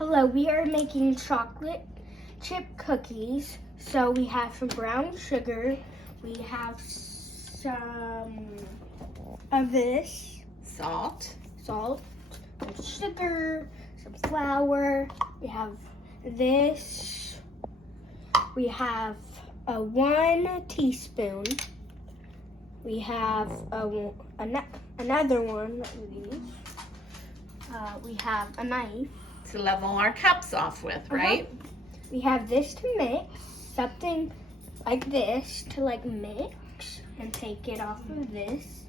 Hello, we are making chocolate chip cookies. So we have some brown sugar. We have some of this. Salt. Salt, some sugar, some flour. We have this. We have 1 teaspoon. We have another one of these. We have a knife. To level our cups off with, right? We have this to mix, something like this to mix and take it off of this.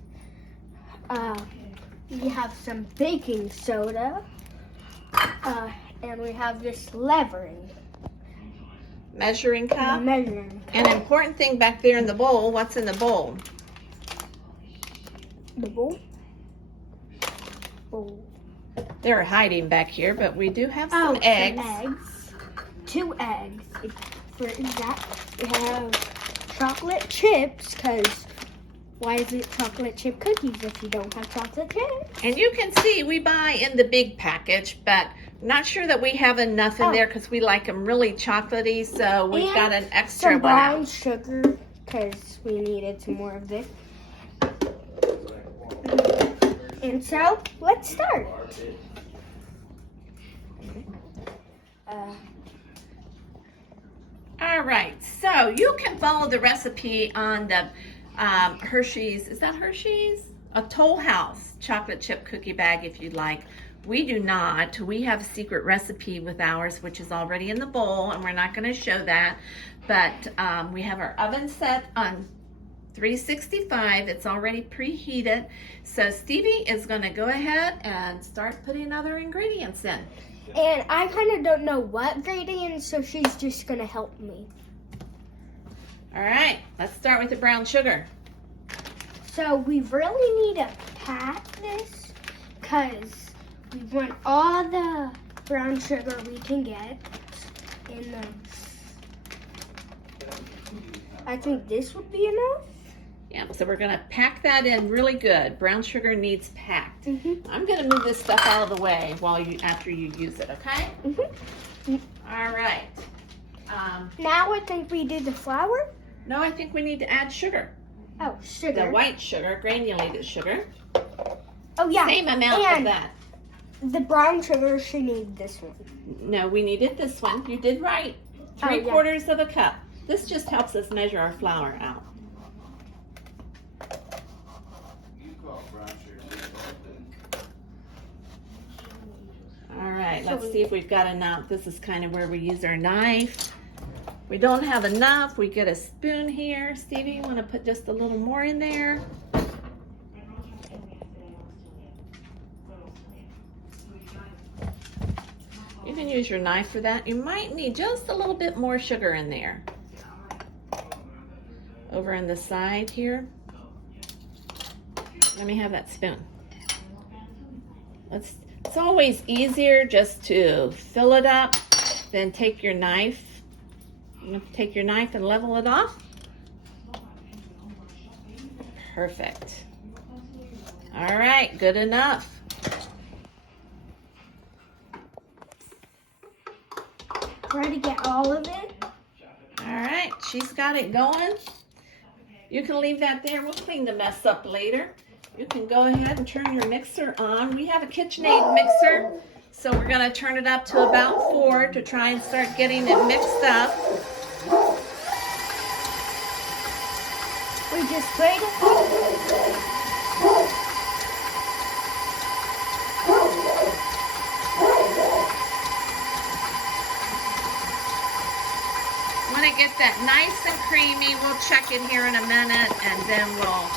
We have some baking soda, and we have this Measuring cup. measuring cup. An important thing back there in the bowl. What's in the bowl? The bowl. Bowl. They're hiding back here, but we do have some eggs. eggs. 2 eggs. For that, we have chocolate chips, because why is it chocolate chip cookies if you don't have chocolate chips? And you can see we buy in the big package, but not sure that we have enough in there because we like them really chocolatey, so we've got an extra some one brown out. sugar, because we needed some more of this. And so, let's start. All right, so you can follow the recipe on the Hershey's, is that Hershey's? A Toll House chocolate chip cookie bag if you'd like. We do not. We have a secret recipe with ours, which is already in the bowl, and we're not going to show that. But we have our oven set on 365. It's already preheated. So Stevie is going to go ahead and start putting other ingredients in. And I kind of don't know what ingredients, so she's just going to help me. All right, let's start with the brown sugar. So we really need to pack this, because we want all the brown sugar we can get in the... I think this would be enough. Yeah, so we're gonna pack that in really good. Brown sugar needs packed. Mm-hmm. I'm gonna move this stuff out of the way after you use it, okay? Mm-hmm. All right. Now I think we do the flour. No, I think we need to add sugar. Oh, sugar. The white sugar, granulated sugar. Oh, yeah. Same amount and of that. The brown sugar should need this one. No, we needed this one. You did right. 3/4 of a cup. This just helps us measure our flour out. All right, let's see if we've got enough. This is kind of where we use our knife. We don't have enough. We get a spoon here. Stevie, you want to put just a little more in there? You can use your knife for that. You might need just a little bit more sugar in there. Over on the side here. Let me have that spoon. It's always easier just to fill it up than take your knife. Take your knife and level it off. Perfect. All right, good enough. Try to get all of it. All right, she's got it going. You can leave that there. We'll clean the mess up later. You can go ahead and turn your mixer on. We have a KitchenAid mixer, so we're going to turn it up to about 4 to try and start getting it mixed up. We just played it. When it gets that nice and creamy, we'll check it here in a minute, and then we'll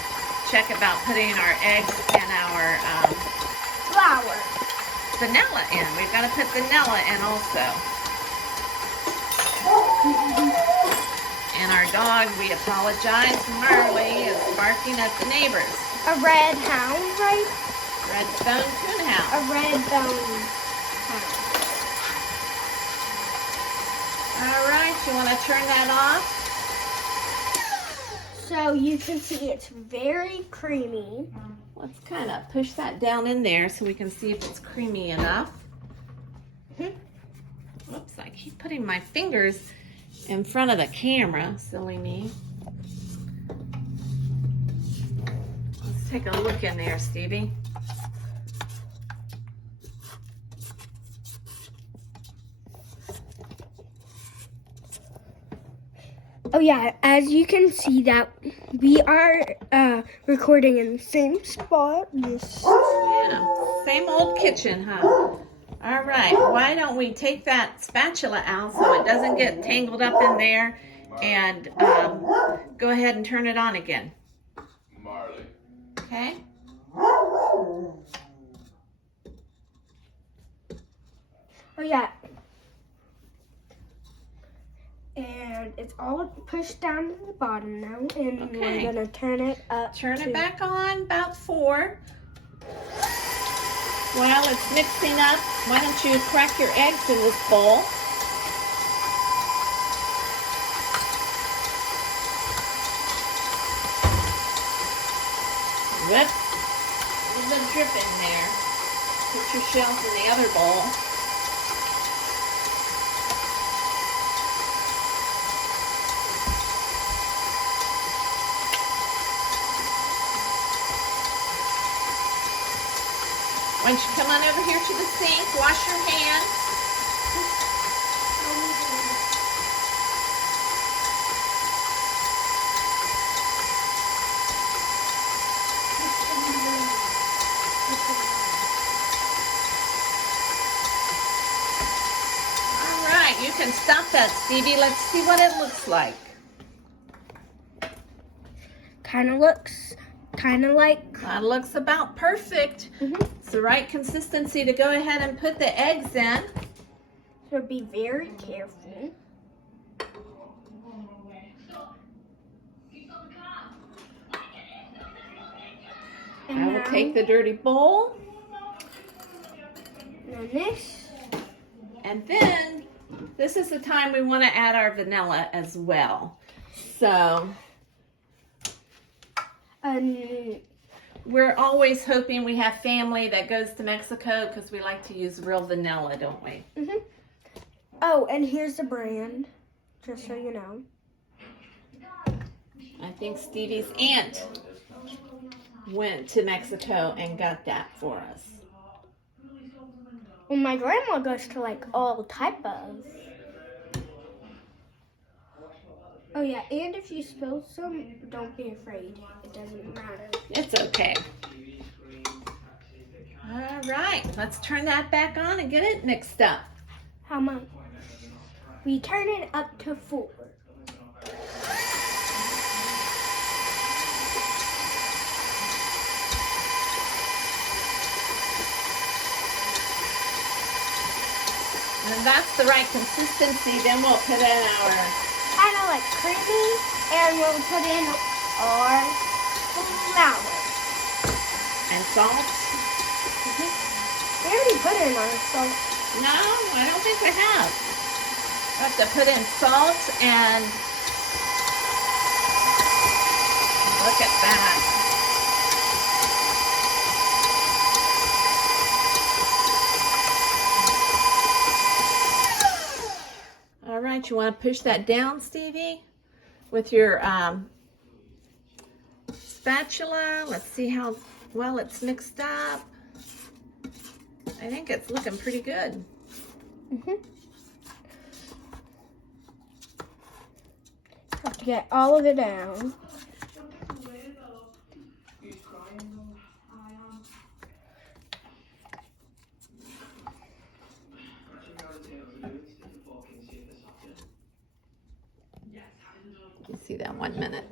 check about putting our eggs and our Flour. vanilla in. We've got to put vanilla in also. And our dog, we apologize, Marley, is barking at the neighbors. A red hound, right? Red bone coonhound. A red bone hound. All right, you want to turn that off? So you can see it's very creamy. Let's kind of push that down in there so we can see if it's creamy enough. looks like. Keep putting my fingers in front of the camera, silly me. Let's take a look in there, Stevie. Oh yeah, as you can see that we are recording in the same spot. Yes. Yeah, same old kitchen, huh? All right, why don't we take that spatula out so it doesn't get tangled up in there, and go ahead and turn it on again. Marley. Okay? Oh yeah. And it's all pushed down to the bottom now, and Okay. we're gonna turn it up. Turn it back on about 4. While it's mixing up, why don't you crack your eggs in this bowl? Whoop. A little bit of drip in there. Put your shells in the other bowl. Why don't you come on over here to the sink, wash your hands. All right, you can stop that, Stevie. Let's see what it looks like. Kind of like. That looks about perfect. It's the right consistency to go ahead and put the eggs in. So be very careful. And I will take the dirty bowl. And this. And then this is the time we want to add our vanilla as well. So we're always hoping we have family that goes to Mexico because we like to use real vanilla, don't we? Oh, and here's the brand, just so you know. I think Stevie's aunt went to Mexico and got that for us. Well, my grandma goes to like all type of. Oh yeah, and if you spill some, don't be afraid. It doesn't matter. It's okay. All right, let's turn that back on and get it mixed up. How much? We turn it up to 4. And that's the right consistency. Then we'll put in our Kind of like creamy, and we'll put in our flour. and salt. We already put in our salt. No, I don't think we have. We have to put in salt and look at that. All right, you want to push that down, Stevie, with your spatula. Let's see how well it's mixed up. I think it's looking pretty good. Have to get all of it down. You see that 1 minute.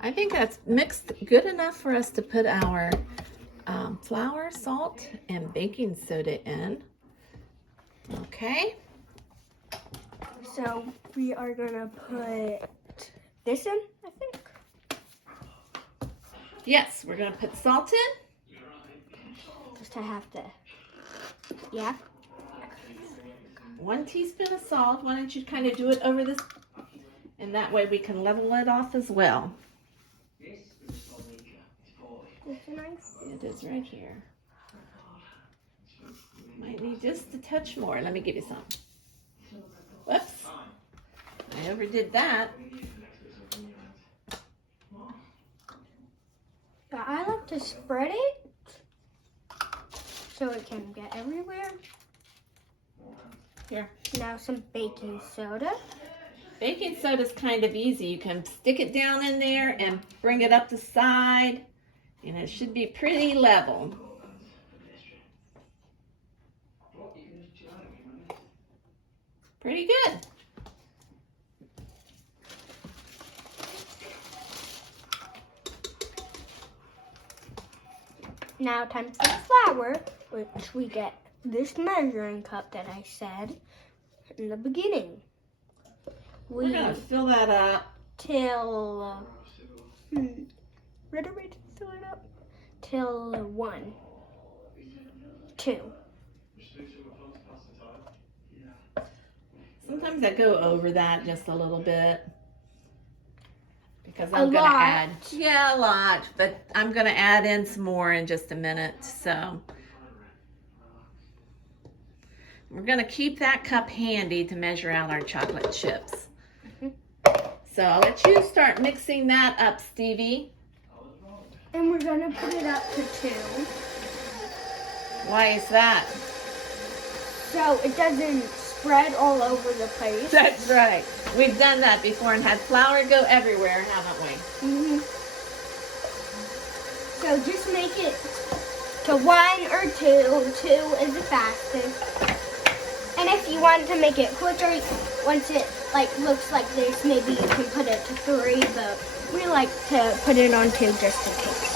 I think that's mixed good enough for us to put our flour, salt, and baking soda in. Okay. So we are gonna put this in, I think. Yes, we're gonna put salt in. Just to have to. Yeah. 1 teaspoon of salt. Why don't you kind of do it over this, and that way we can level it off as well. It's nice. It is right here. Might need just a touch more. Let me give you some. I overdid that. But I like to spread it so it can get everywhere. Here. Now some baking soda. Baking soda is kind of easy. You can stick it down in there and bring it up the side, and it should be pretty level. Pretty good. Now time for flour, which we get this measuring cup that I said in the beginning. We're gonna fill that up till right away to fill it up till 1, 2. Sometimes I go over that just a little bit because A I'm gonna lot. add, a lot, but I'm gonna add in some more in just a minute. So we're gonna keep that cup handy to measure out our chocolate chips. So I'll let you start mixing that up, Stevie. And we're gonna put it up to 2, Why is that? so it doesn't spread all over the place. That's right. We've done that before and had flour go everywhere, haven't we? So just make it to 1 or 2. 2 is the fastest. And if you want to make it quicker, once it looks like this, maybe you can put it to 3. But we like to put it on 2 just in case.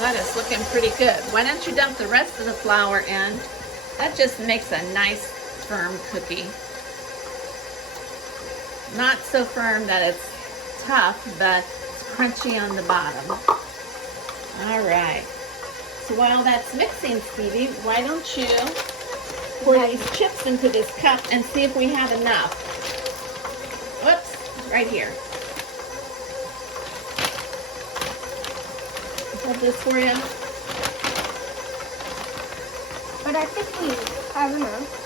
That is looking pretty good. Why don't you dump the rest of the flour in? That just makes a nice firm cookie. Not so firm that it's tough, but it's crunchy on the bottom. All right. So while that's mixing, Stevie, why don't you pour these chips into this cup and see if we have enough. Whoops, right here. Hold this for you. But I think we have enough.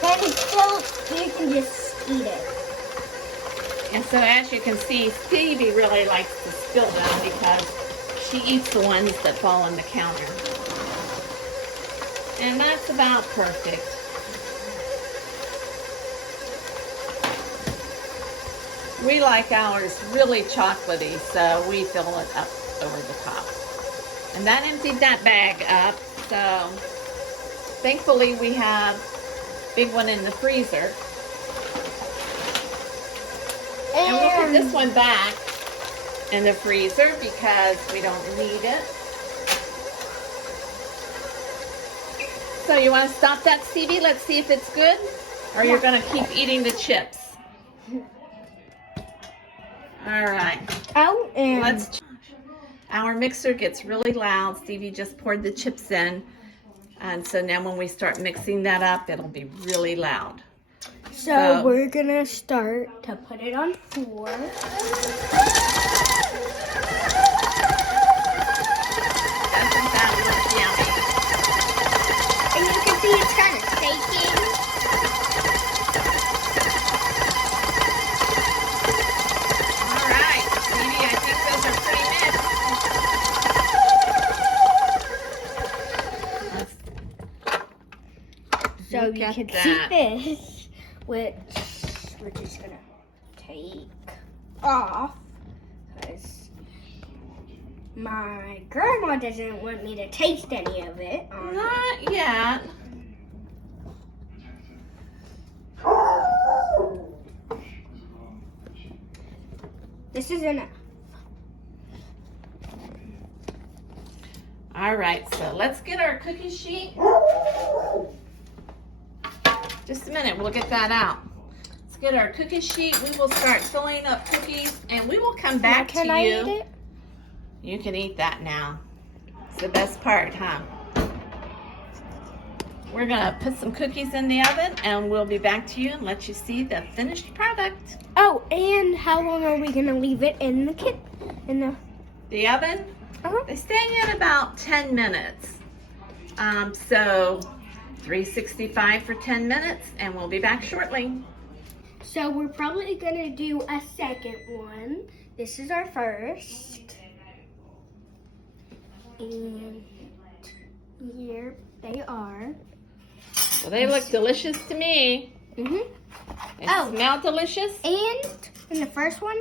Then it's still, you can just eat it. And so as you can see, Stevie really likes to spill them because she eats the ones that fall on the counter. And that's about perfect. We like ours really chocolatey, so we fill it up over the top. And that emptied that bag up, so thankfully we have a big one in the freezer. And we'll put this one back in the freezer because we don't need it. So you want to stop that, Stevie? Let's see if it's good? Or you're going to keep eating the chips? All right. Oh, and Our mixer gets really loud. Stevie just poured the chips in. And so now when we start mixing that up, it'll be really loud. so we're gonna start to put it on 4. Doesn't that look yummy? And you can see it's kind of shaking. All right, Stevie, I think those are pretty mixed. So Look you at can that. see this, which we're just gonna take off because my grandma doesn't want me to taste any of it. Not yet. This is enough. All right, so let's get our cookie sheet. Just a minute, we'll get that out. Let's get our cookie sheet. We will start filling up cookies and we will come back to you. Can I eat it? You can eat that now. It's the best part, huh? We're gonna put some cookies in the oven and we'll be back to you and let you see the finished product. Oh, and how long are we gonna leave it in the The oven, Uh-huh. they stay in about 10 minutes. So 365 for 10 minutes, and we'll be back shortly. So we're probably gonna do a second one. This is our first. And here they are. Well, they look delicious to me. Mm-hmm. And smell delicious. And in the first one,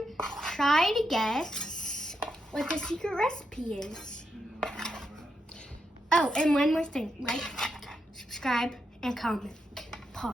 try to guess what the secret recipe is. Oh, and one more thing. Like, subscribe, and comment.